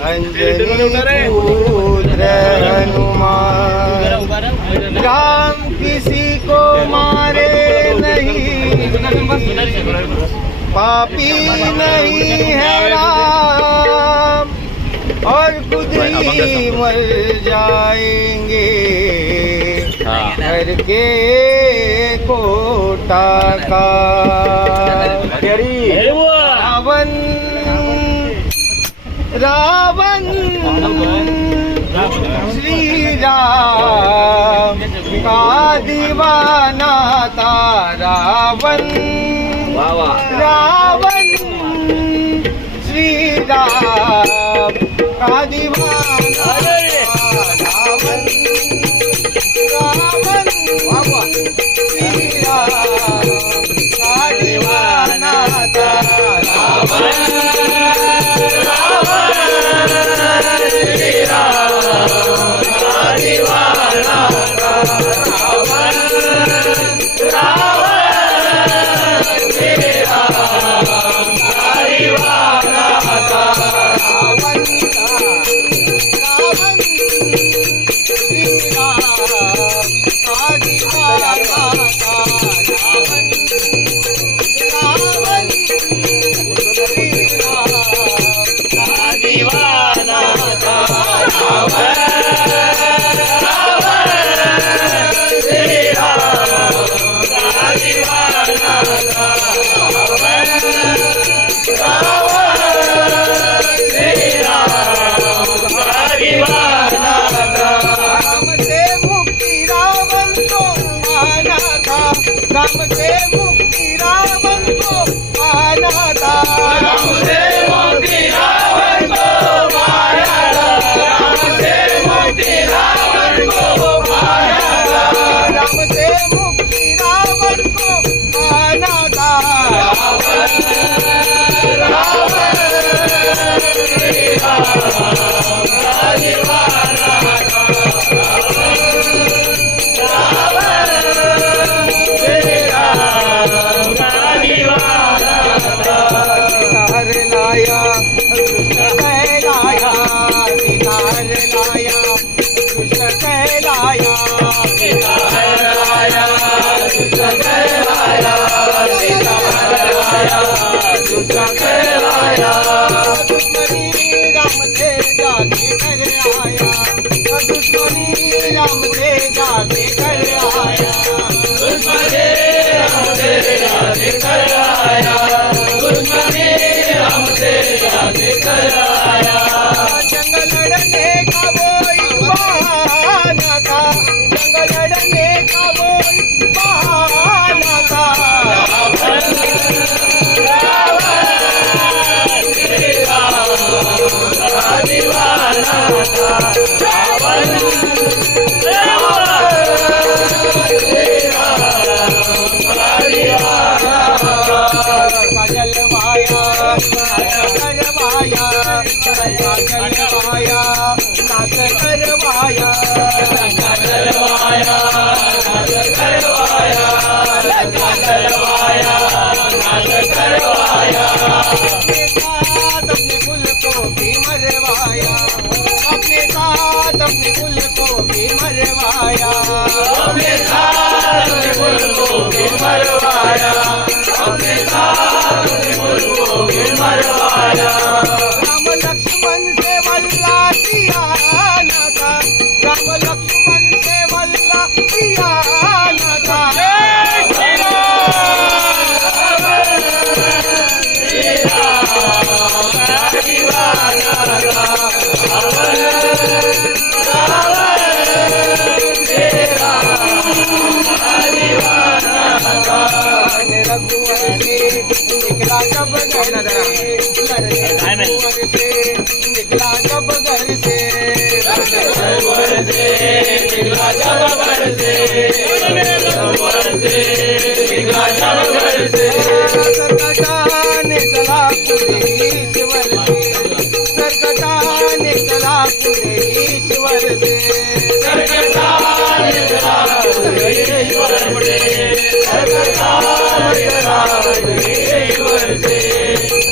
अंजनी पुत्र हनुमान। राम किसी को मारे नहीं, पापी नहीं है राम, और खुद ही मर जाएंगे करके कोटा का। रावण श्री राम का दीवाना था। रावण श्री राम का दीवाना। रावण श्री राम का दीवाना था।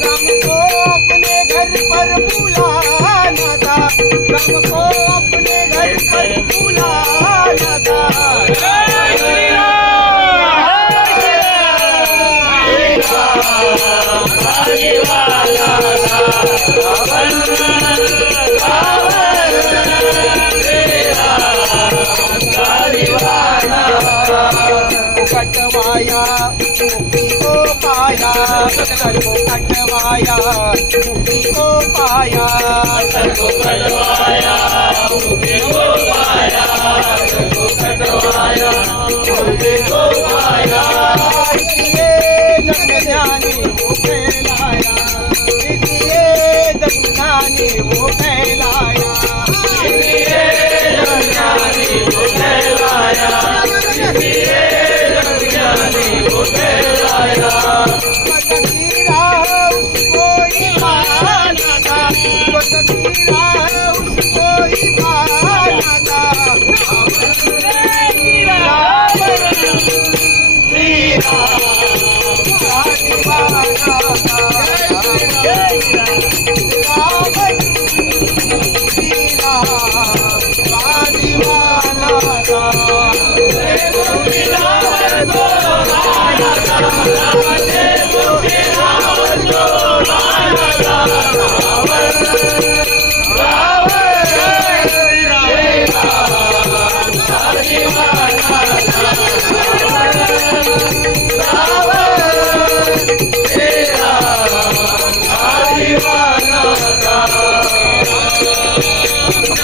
राम को अपने घर पर बुलाना राम को अपने घर पर बुलाया था। कटवाया मुक्ति को पाया, सबको कटवाया मुक्ति को पाया, सबको कटवाया मुक्ति को पाया, सबको कटवाया मुक्ति को पाया। इसलिए जग ज्ञानी वो कहलाया, इसलिए जग ज्ञानी वो कहलाया, इसलिए जग ज्ञानी वो कहलाया, इसलिए वो कहलाया। फकीरा उसको ही माना था, फकीरा उसको ही माना था। श्री राम का दीवाना था, श्री राम का दीवाना था।